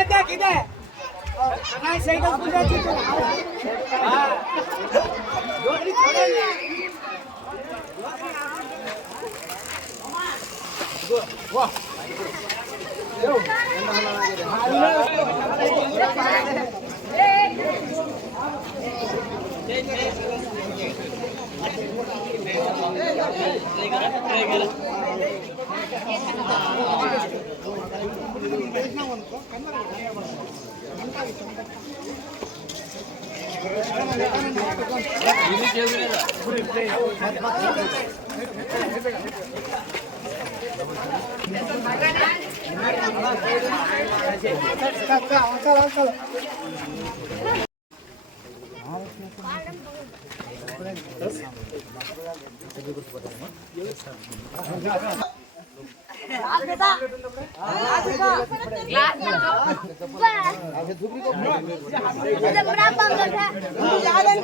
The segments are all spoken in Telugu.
ಕಿದೆ ಕಿದೆ ಚೆನ್ನಾಗಿ ಸೈಕಲ್ ಕುಂದಾಚಿತ್ತು ನೋಡ್ರಿ ವಾಹ್ అక్కడ అక్కడ అక్కడ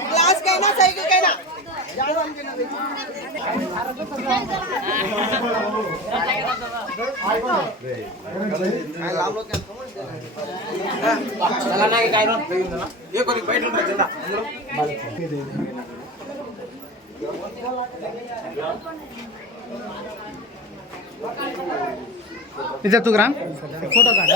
క్లాస్ కైనా సైకిల్ కైనా తెలంగాణ బయట Itu tuh gram? Foto kan?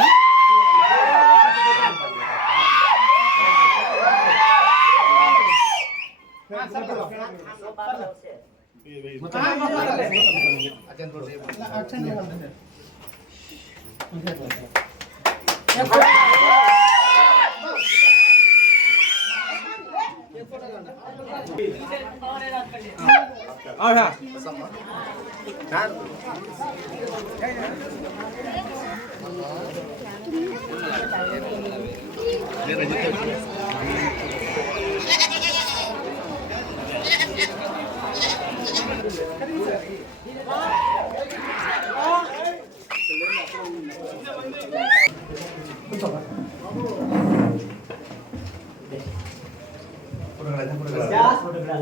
तू ग्राम फोटो काढ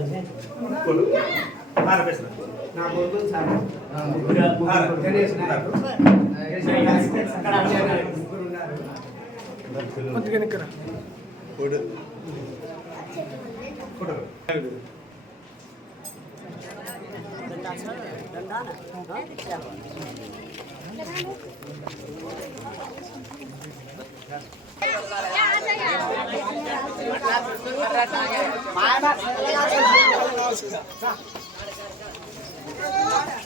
నా కొడుకు సార్ గణేష్ నాయక్ అక్కడ అక్షయ్ నాయక్ ముగ్గురు ఉన్నారు కొద్దిగా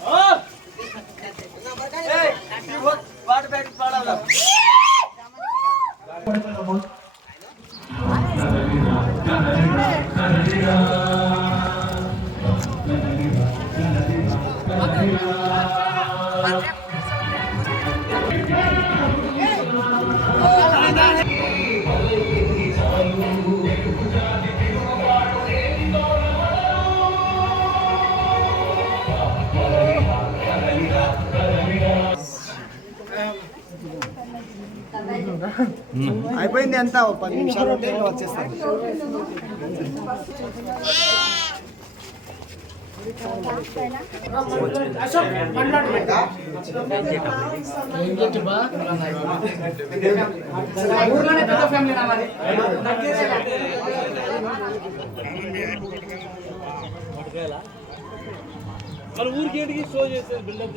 ఇక్కడ అయిపోయింది? ఎంత పది నిమిషాలు ఉంటే వచ్చేస్తాను ఊర్లోనే పెద్ద ఫ్యామిలీ నా మరి ఊరికి షో చేస్తే బిల్డప్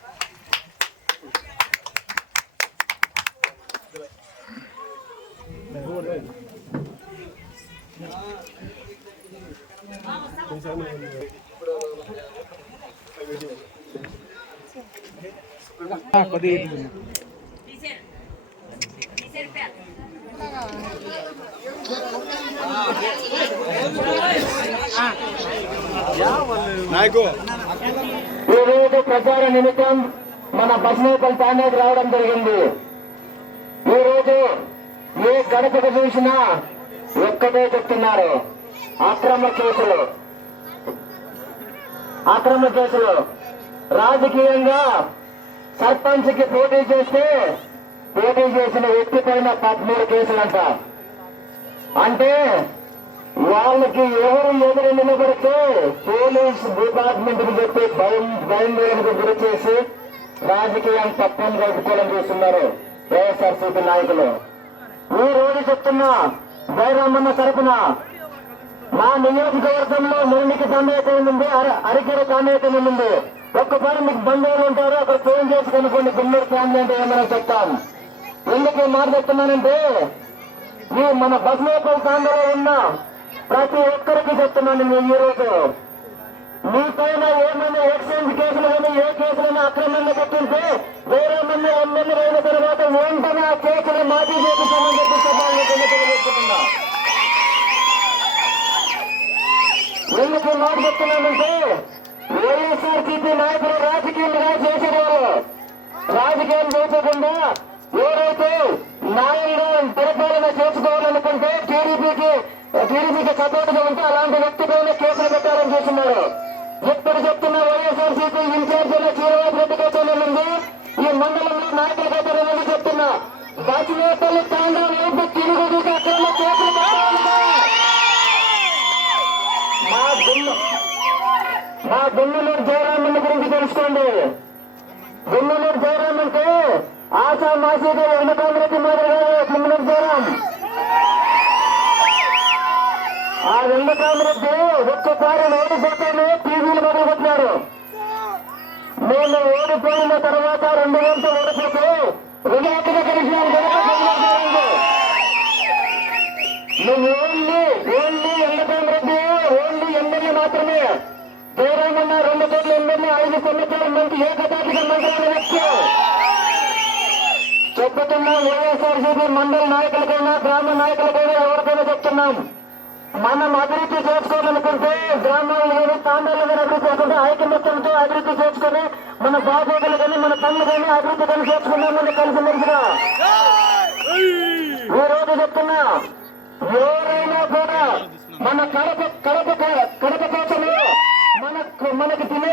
నాయకు. ఈ రోజు ప్రచార నిమిత్తం మన బస్నేపల్ తాండేకి రావడం జరిగింది. ఈ రోజు ఏ గడపకు చూసినా ఒక్కటే చెప్తున్నారు. అక్రమ కేసులు. అక్రమ కేసులు. రాజకీయంగా సర్పంచ్కి పోటీ చేస్తే పోటీ చేసిన వ్యక్తి పైన పదమూడు కేసులంట. అంటే వాళ్ళకి ఎవరు ఎదురు నిలబడితే పోలీస్ డిపార్ట్మెంట్కి చెప్పి భయం భయంకు గురి చేసి రాజకీయం తప్పని కలుపుకోవడం చూస్తున్నారు. వైఎస్ఆర్సీపీ నాయకులు. ఈ రోజు చెప్తున్నా జయరామన్న తరపున. మా నియోజకవర్గంలో మురికి దండేతం ఉంది అరికెర దండేతం ఉంది ఒక్కసారి మీకు బంధువులు ఉంటారు అక్కడ ఫోన్ చేసి కనుకోండి గుమ్మడి ఫ్యామిలీ అంటే ఏమైనా చెప్తాం. ఎందుకు మాట చెప్తున్నానంటే ఈ మన బస్మేపల్ తాండలో ఉన్న ప్రతి ఒక్కరికి చెప్తున్నాను నేను ఈ రోజు. మీ పైన ఏమైనా ఎక్స్చేంజ్ కేసులు కానీ ఏ కేసులైనా అక్రమంగా పెట్టింటే వేరే మంది ఎమ్మెల్యే అయిన తర్వాత వెంటనే ఆ కేసులు మాఫీ చేపించామని చెప్పి చెప్పాలని తెలియజేస్తున్నా ఎందుకు మాట చెప్తున్నానంటే వైఎస్ఆర్సీపీ నాయకులు రాజకీయంగా చేసేవాళ్ళు. రాజకీయం చేయకుండా ఎవరైతే న్యాయంగా పరిపాలన చేసుకోవాలనుకుంటే టీడీపీకి టీడీపీకి సపోర్ట్గా ఉంటే అలాంటి వ్యక్తిపైన కేసులు పెట్టాలని చూస్తున్నారు. ఇప్పుడు చెప్తున్న వైఎస్ఆర్సీపీ ఇన్ఛార్జ్ అయిన శ్రీనివాస్ రెడ్డికి ఉంది. ఈ మండలంలో నాయకులకైతే నేను చెప్తున్నా. బాచినేపల్లి తాండ్రం వైపు తిరుగుడికి అక్రమ కేసులు మా గుమ్మ మా గుమ్మనూరు జయరామన్ గురించి తెలుసుకోండి. గుమ్మనూరు జయరామన్కు ఆశా మాసీగా వెంకటరామరెడ్డి వెంకటరామరెడ్డి ఒక్కసారి ఓడిపోతాను టీవీలు మొదలుపెట్టినాడు నేను ఓడిపోయిన తర్వాత రెండు వేలతో ఓడిపోతూ వినాయకుడు కలిసిన నువ్వు only only Venkatarama Reddy only MLA మాత్రమే జయరామన్న రెండు కోట్ల ఎమ్మెల్యే ఐదు సంవత్సరాల మంత్రి ఏకతాటిక మంత్రాలు వచ్చావు చెప్పుతున్నాం వైఎస్ఆర్సీపీ మండల నాయకులకైనా గ్రామ నాయకులకైనా ఎవరికైనా చెప్తున్నాం. మనం అభివృద్ధి చేసుకోవాలనుకుంటే గ్రామాలు కానీ తాండాలు కానీ అభివృద్ధి చేసుకుంటే ఐకమత్యంతో అభివృద్ధి చేసుకుని మన బాధ్యతలు కానీ మన పనులు కానీ అభివృద్ధి కానీ చేసుకున్నామని కలిసి మెలిసిగా. ఈ రోజు చెప్తున్నా ఎవరైనా కూడా మన కడప కడప కడప కోసము మన మనకి తినే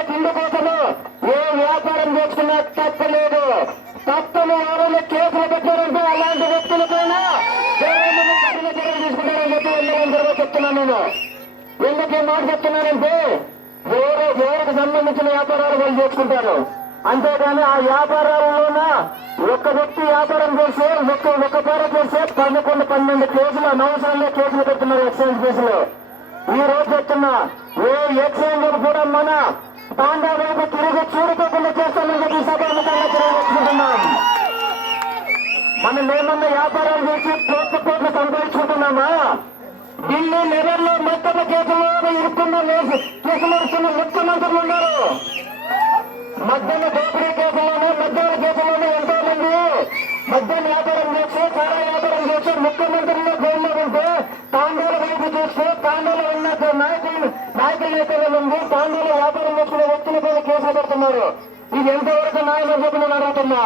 వ్యాపారాలు వాళ్ళు చేసుకుంటారు. అంతేగాని ఆ వ్యాపారాలలోన ఒక్క వ్యక్తి వ్యాపారం చేస్తే ఒక్క ఒక్క పేర చేస్తే పదకొండు పన్నెండు కేసులు అనవసరంగా కేసులు పెడుతున్నారు ఎక్సైజ్ కేసులు ఈ రోజు చెప్తున్నా ఏ ఎక్సైజ్ కూడా మన తాండా వైపు తిరిగి చూడకోకుండా చేస్తామని చెప్పి సభాముఖంగా తెలియజేసుకుంటున్నాం మనం ఏమన్నా వ్యాపారం చేసి కోట్ల కోట్లు సంపాదించుకుంటున్నామా? ఢిల్లీ లెవెల్లో మొత్తం కేసులో ఇరుక్కున్న కేసులు ఇస్తున్న ముఖ్యమంత్రులు ఉన్నారు. మద్యం దోపిడీ కేసులోనే మద్యాల కేసులోనే ఎంతో మంది మద్యం వ్యాపారం చేసి కార వ్యాపారం చేసి ముఖ్యమంత్రులు జైల్లో ఉంటే తాండూల వైపు చూస్తే తాండూల ఉన్న నాయకులు నాయకుల నేతల నుండి తాండూలో వ్యాపారం చేసిన వ్యక్తుల మీద కేసులు పెడుతున్నారు. ఇది ఎంతవరకు న్యాయం చెప్పిన అడుగుతున్నా.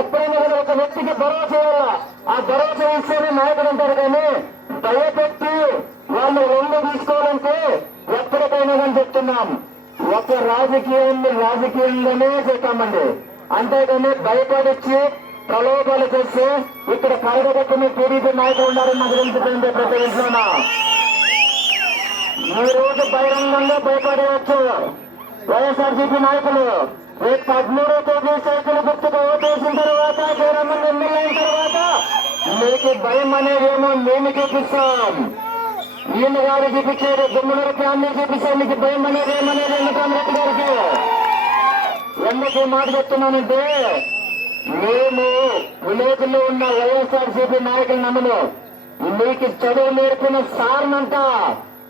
ఎప్పుడైనా ఒక వ్యక్తికి భరోసా ఇవ్వాలా? ఆ భరోసా ఇస్తేనే నాయకుడు అంటారు చేస్తామండి. అంతేగాని భయపడిచ్చి ప్రలోభాలు చేసి ఇక్కడ కరగబెట్టిన టీడీపీ నాయకులు ఉన్నారని నాకు తెలిసిపోయింది ప్రతి ఇంట్లోన ఈ రోజు బహిరంగంగా భయపడవచ్చు. వైఎస్ఆర్సీపీ నాయకులు రేపు పదమూడో తేదీ సైకిల్ గుర్తుగా ఓటేసిన తర్వాత జగన్మోహన్ ఎమ్మెల్యే అయిన తర్వాత మీకు భయం అనేది ఏమో మేము చూపిస్తాం. ఈయన గారు చూపించారు గుమ్మల ఫ్యామిలీ చూపిస్తాం మీకు భయం అనేది ఏమనేది ఎన్నికమరెడ్డి గారికి? ఎందుకు మాట చెప్తున్నానంటే మేము విలేకరులో ఉన్న వైఎస్ఆర్సీపీ నాయకులు నమ్మను మీకు చదువు నేర్పిన సార్నంట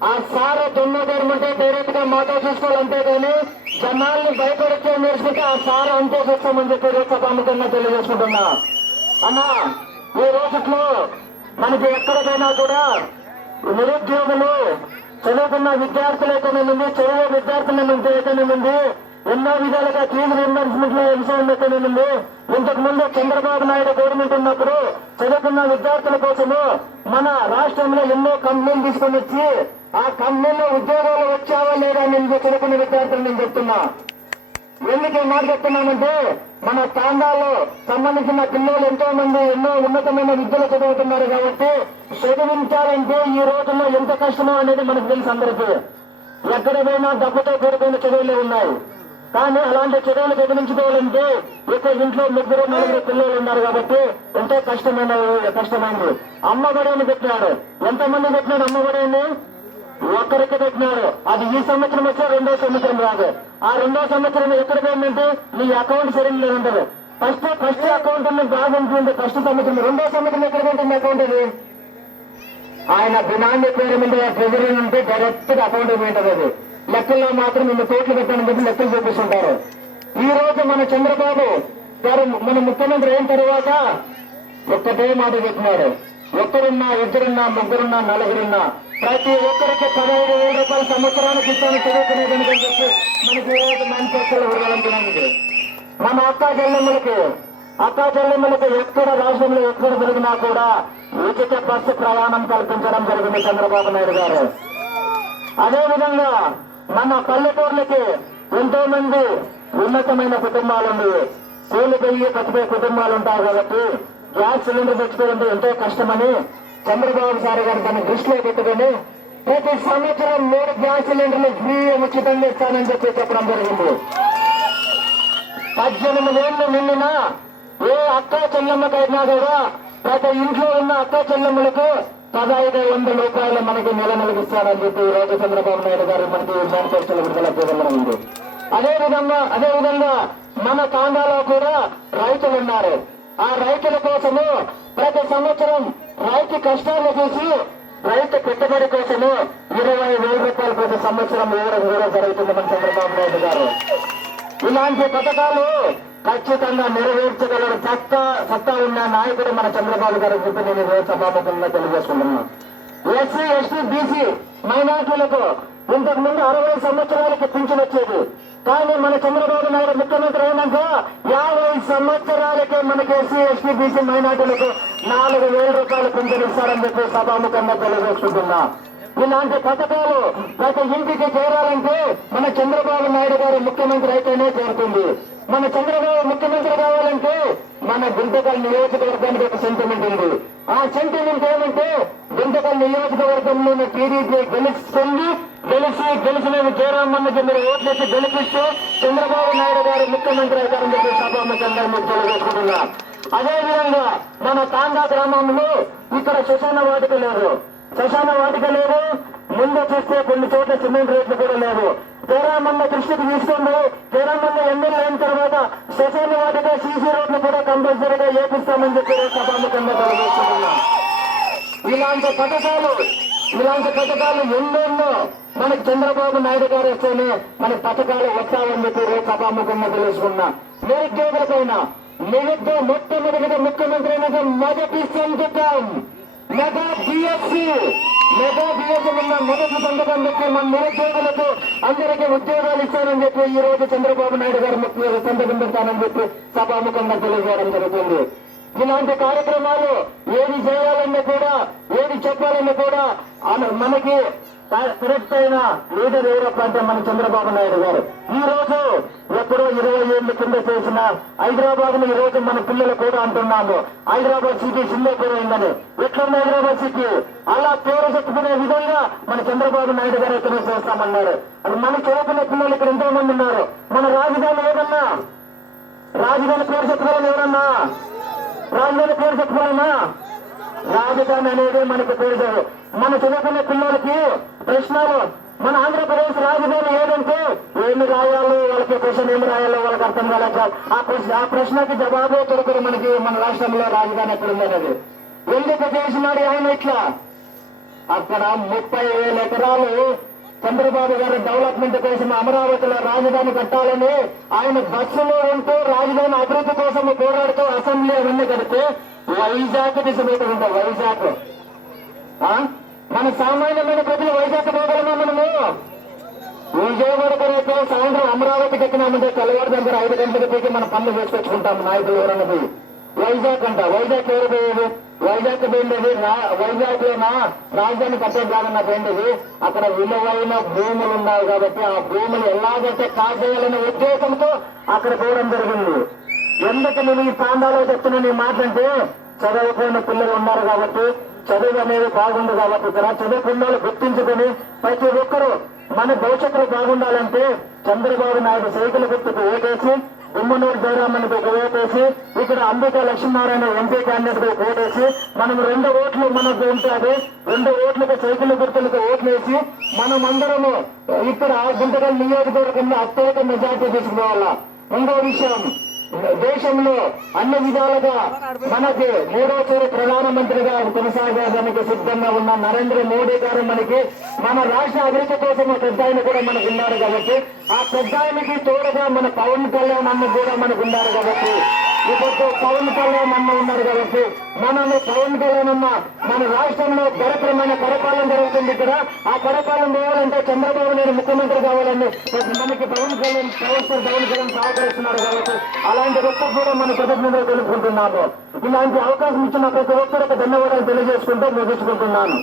ఆ సార్ దున్నదరమంటే డైరెక్ట్గా మాట చూసుకోవాలంటే కానీ జనాల్ని భయపడితే నేర్చుకుంటే ఆ సార్ అంతే చూస్తామని చెప్పి రేపు సభాముఖంగా తెలియజేసుకుంటున్నా. అన్నా ఈ రోజుట్లో మనకి ఎక్కడికైనా కూడా నిరుద్యోగులు చదువుకున్న విద్యార్థులు అయితేనేమింది చదివే విద్యార్థులు అయితేనేమింది ఎన్నో విధాలుగా ఫీజు రియంబర్స్మెంట్లో విషయం అయితేనేమింది ఇంతకు ముందు చంద్రబాబు నాయుడు గవర్నమెంట్ ఉన్నప్పుడు చదువుకున్న విద్యార్థుల కోసము మన రాష్ట్రంలో ఎన్నో కంపెనీలు తీసుకొని వచ్చి ఆ కంపెనీలో ఉద్యోగాలు వచ్చావా లేదా నేను చదువుకున్న విద్యార్థులు నేను చెప్తున్నా. ఎందుకు ఈ మాట చెప్తున్నానంటే మన తాండాలో సంబంధించిన పిల్లలు ఎంతో మంది ఎన్నో ఉన్నతమైన విద్యలు చదువుతున్నారు కాబట్టి చదివించాలంటే ఈ రోజుల్లో ఎంత కష్టమో అనేది మనకు తెలుసు అందరికీ. ఎక్కడ పోయినా డబ్బుతో కూడుకున్న చదువులే ఉన్నాయి. కానీ అలాంటి చర్యలు గమనించుకోవాలంటే ప్రతి ఇంట్లో ముగ్గురు నలుగురు పిల్లలు ఉన్నారు కాబట్టి ఎంతో కష్టమైన కష్టమైంది. అమ్మబడిని పెట్టినాడు ఎంతమంది పెట్టినాడు అమ్మబడిని ఒక్కరికి పెట్టినారు. అది ఈ సంవత్సరం వచ్చే రెండో సంవత్సరం రాదు. ఆ రెండో సంవత్సరం ఎక్కడ పోయిందంటే నీ అకౌంట్ సరిగ్గా ఉండదు. ఫస్ట్ ఫస్ట్ అకౌంట్ బాగుంటుంది ఫస్ట్ సంవత్సరం రెండో సంవత్సరం ఎక్కడ ఉంటుంది అకౌంట్ ఇది ఆయన బినామీ పేరు మీద ట్రెజరీ ఉంటే డైరెక్ట్ అకౌంట్ ఉంటుంది అది. లెక్కల్లో మాత్రం ఇన్ని కోట్లు పెట్టాలని చెప్పి లెక్కలు చూపిస్తుంటారు. ఈ రోజు మన చంద్రబాబు గారు మన ముఖ్యమంత్రి అయిన తర్వాత ఒక్కటే మాట చెప్పినాడు ఒక్కరున్నా ఇద్దరున్నా ముగ్గురున్నా నలుగురున్నా ప్రతి ఒక్కరికి పదహైదు వేల రూపాయల సంవత్సరానికి ఇస్తాను చదువుకునేదని చెప్పి మనకి ఈరోజు రోజు మేనిఫెస్టోలో మన అక్క చెల్లెమ్మలకి అక్క చెల్లెమ్మలకి ఎక్కడ రాష్ట్రంలో ఎక్కడ జరిగినా కూడా ఉచిత బస్సు ప్రయాణం కల్పించడం జరిగింది చంద్రబాబు నాయుడు గారు. అదేవిధంగా మన పల్లెటూర్లకి ఎంతో మంది ఉన్నతమైన కుటుంబాలు ఉన్నాయి కూలి పెరిగి బతికే కుటుంబాలు ఉంటారు కాబట్టి గ్యాస్ సిలిండర్ తెచ్చుకోవడం ఎంతో కష్టమని చంద్రబాబు సార్ గారు తన దృష్టిలో పెట్టుకుని ప్రతి సంవత్సరం మూడు గ్యాస్ సిలిండర్లు ఫ్రీ ఉచితంగా ఇస్తానని చెప్పి చెప్పడం జరిగింది. పద్దెనిమిది ఏళ్ళు నిండిన ఏ అక్క చెల్లెమ్మకైనా కూడా ప్రతి ఇంట్లో ఉన్న అక్క చెల్లెమ్మలకు పదహైదు వందల రూపాయలు మనకి నెల నెలకిస్తారని చెప్పి రోజు చంద్రబాబు నాయుడు గారు మనకి మేనిఫెస్టోలో విడుదల చేయడం ఉంది అదే విధంగా అదే విధంగా మన తాండాలో కూడా రైతులు ఉన్నారు. ఆ రైతుల కోసము ప్రతి సంవత్సరం రైతు కష్టాలు చూసి రైతు పెట్టుబడి కోసము ఇరవై వేల రూపాయలు ప్రతి సంవత్సరం ఇవ్వడం కూడా జరుగుతుంది మన చంద్రబాబు నాయుడు గారు. ఇలాంటి పథకాలు ఖచ్చితంగా నెరవేర్చగలరు. సత్తా సత్తా ఉన్న నాయకుడు మన చంద్రబాబు గారు చెప్పి నేను ఈరోజు సభాముఖంగా తెలియజేసుకుంటున్నాను ఎస్సీ ఎస్టీ బీసీ మైనార్టీలకు ఇంతకు ముందు అరవై సంవత్సరాలకి పింఛన్ వచ్చేది. కానీ మన చంద్రబాబు నాయుడు ముఖ్యమంత్రి అయినాక యాభై సంవత్సరాలకే మనకి ఎస్సీ ఎస్టీ బీసీ మైనార్టీలకు నాలుగు వేల రూపాయలు పింఛన్ ఇస్తారని చెప్పి సభాముఖంగా తెలియజేసుకుంటున్నా. ఇలాంటి పథకాలు ప్రతి ఇంటికి చేరాలంటే మన చంద్రబాబు నాయుడు గారు ముఖ్యమంత్రి అయితేనే చేరుతుంది. మన చంద్రబాబు ముఖ్యమంత్రి కావాలంటే మన గుంటకల్ నియోజకవర్గానికి ఒక సెంటిమెంట్ ఉంది. ఆ సెంటిమెంట్ ఏమంటే గుంటకల్ నియోజకవర్గంలోని టీడీపీ గెలుస్తుంది గెలిచి గెలిచిన జయరామన్నకి మీరు ఓట్లేసి గెలిపిస్తే చంద్రబాబు నాయుడు గారు ముఖ్యమంత్రి అవుతారని చెప్పి సభాముఖంగా మీకు తెలియజేసుకుంటున్నా. మన తాండా గ్రామంలో ఇక్కడ శ్మశాన వాటిక లేదు. శ్మశాన వాటిక లేదు. ముందు చూస్తే కొన్ని చోట్ల సిమెంట్ రేట్లు కూడా లేవు. జయరామన్న దృష్టికి తీసుకుంది జయరామన్న ఎమ్మెల్యే అయిన తర్వాత శ్మశాన వాటిక సీసీ రోడ్లు కూడా కంపల్సరీగా ఏపిస్తామని చెప్పి సభాముఖంగా తెలియజేసుకుంటున్నా ఇలాంటి పథకాలు ఇలాంటి పథకాలు ఎన్నెన్నో మనకి చంద్రబాబు నాయుడు గారు వస్తేనే మన పథకాలు వస్తాయని చెప్పి రేపు సభాముఖంగా తెలుసుకున్నా నిరుద్యోగులపైన నిరుద్యోగ మొట్టమొదటిగా ముఖ్యమంత్రి అయిన మొదటి సంతకం మెగా బిఎస్సి మెగా బిఎస్సి ఉన్న మొదటి సంతకం మన నిరుద్యోగులకు అందరికీ ఉద్యోగాలు ఇస్తానని చెప్పి ఈ రోజు చంద్రబాబు నాయుడు గారు ముఖ్య సంతకం పెడతానని చెప్పి సభాముఖంగా తెలియజేయడం జరుగుతుంది. ఇలాంటి కార్యక్రమాలు ఏది చేయాలన్నా కూడా ఏది చెప్పాలన్నా కూడా అన- మనకి కరెక్ట్ అయిన లీడర్ ఎవరప్ప అంటే మన చంద్రబాబు నాయుడు గారు. ఈ రోజు ఎప్పుడో ఇరవై ఏళ్ళ కింద చేసిన హైదరాబాద్ను ఈ రోజు మన పిల్లలు కూడా అంటున్నాము హైదరాబాద్ సిటీ సింగపూర్ అయిందని ఎట్లుంది హైదరాబాద్ సిటీ? అలా పేరు చెప్పుకునే విధంగా మన చంద్రబాబు నాయుడు గారు ఇక్కడ చేస్తామన్నారు. అది మన చదువుకునే పిల్లలు ఇక్కడ ఎంతో మంది ఉన్నారు. మన రాజధాని ఏదన్నా? రాజధాని పేరు చెప్పుకోవాలని ఎవరన్నా? రాజధాని పేరు చెప్పుకోవాలన్నా? రాజధాని అనేది మనకు పేరు మన చిన్నపిల్ల పిల్లలకి ప్రశ్నలు మన ఆంధ్రప్రదేశ్ రాజధాని ఏదంటే ఏమి రాయాలో వాళ్ళకి ప్రశ్న ఏమి రాయాలో వాళ్ళకి అర్థం కాలేక ఆ ప్రశ్న ఆ ప్రశ్నకి జవాబే దొరకదు మనకి మన రాష్ట్రంలో రాజధాని ఎక్కడ ఉందనేది ఎందుకు చేసినాడు ఆయన ఇట్లా? అక్కడ ముప్పై వేల ఎకరాలు చంద్రబాబు గారి డెవలప్మెంట్ కోసం అమరావతిలో రాజధాని కట్టాలని ఆయన బస్సులో ఉంటూ రాజధాని అభివృద్ధి కోసం పోరాడుతూ అసెంబ్లీ అవన్నీ కడితే వైజాగ్ తీసుకుంటుంది వైజాగ్. ఆ? మన సామాన్యమైన ప్రజలు వైజాగ్ పోగలమా మనము? విజయవాడ అయితే సాయంత్రం అమరావతికి ఎక్కినామంటే తెల్లవారు దగ్గర ఐదు గంటలకు పోయి మన పనులు చేసుకొచ్చుకుంటాం నాయకులు ఎవరన్నా పోయి. వైజాగ్ అంట. వైజాగ్ ఎవరు పోయేది వైజాగ్ పోయింది వైజాగ్ లోన రాజధాని కట్టే కాదన్న అక్కడ విలువైన భూములు ఉన్నాయి కాబట్టి ఆ భూములు ఎలాగైతే కాజేయాలనే ఉద్దేశంతో అక్కడ పోవడం జరిగింది. ఎందుకు నేను ఈ ప్రాంతాల్లో చెప్తున్నా నీ మాటంటే చదువుకున్న పిల్లలు ఉన్నారు కాబట్టి చదువు అనేది బాగుంది కాబట్టి ఇక్కడ చదువుకున్న వాళ్ళు గుర్తించుకొని ప్రతి ఒక్కరూ మన భవిష్యత్తులో బాగుండాలంటే చంద్రబాబు నాయుడు సైకిల్ గుర్తుకు ఓటేసి ఉమ్మనూరు జయరామన్కి ఒక ఓటేసి ఇక్కడ అంబికా లక్ష్మీనారాయణ ఎంపీ క్యాండిడేట్కు ఓటేసి మనం రెండు ఓట్లు మనకు ఉంటుంది రెండు ఓట్లకు సైకిల్ గుర్తులకు ఓట్లేసి మనం అందరము ఇక్కడ గుంటకల్ నియోజకవర్గంలో అత్యధిక మెజార్టీ తీసుకోవాలా ఇంకో విషయం దేశంలో అన్ని విధాలుగా మనకి మూడోసారి ప్రధానమంత్రిగా కొనసాగడానికి సిద్ధంగా ఉన్న నరేంద్ర మోడీ గారు మనకి మన రాష్ట్ర అభివృద్ధి కోసం ఒక పెద్ద ఆయన కూడా మనకు ఉన్నారు కాబట్టి ఆ పెద్ద ఆయనకి తోడుగా మన పవన్ కళ్యాణ్ అన్న కూడా మనకు ఉన్నారు కాబట్టి ఇప్పుడు పవన్ కళ్యాణ్ అన్న ఉన్నారు కాబట్టి మనల్ని పవన్ కళ్యాణ్ అన్న మన రాష్ట్రంలో దరిద్రమైన పరిపాలన జరుగుతుంది ఇక్కడ. ఆ పరిపాలన చేయాలంటే చంద్రబాబు నాయుడు ముఖ్యమంత్రి కావాలని మనకి పవన్ కళ్యాణ్ పవన్ పవన్ కళ్యాణ్ సహకరిస్తున్నారు కాబట్టి అలాంటి వ్యక్తులు కూడా మన కృతజ్ఞతలు తెలుసుకుంటున్నాము ఇలాంటి అవకాశం ఇచ్చిన ప్రతి ఒక్కరికి ధన్యవాదాలు తెలియజేసుకుంటూ ముగించుకుంటున్నాను.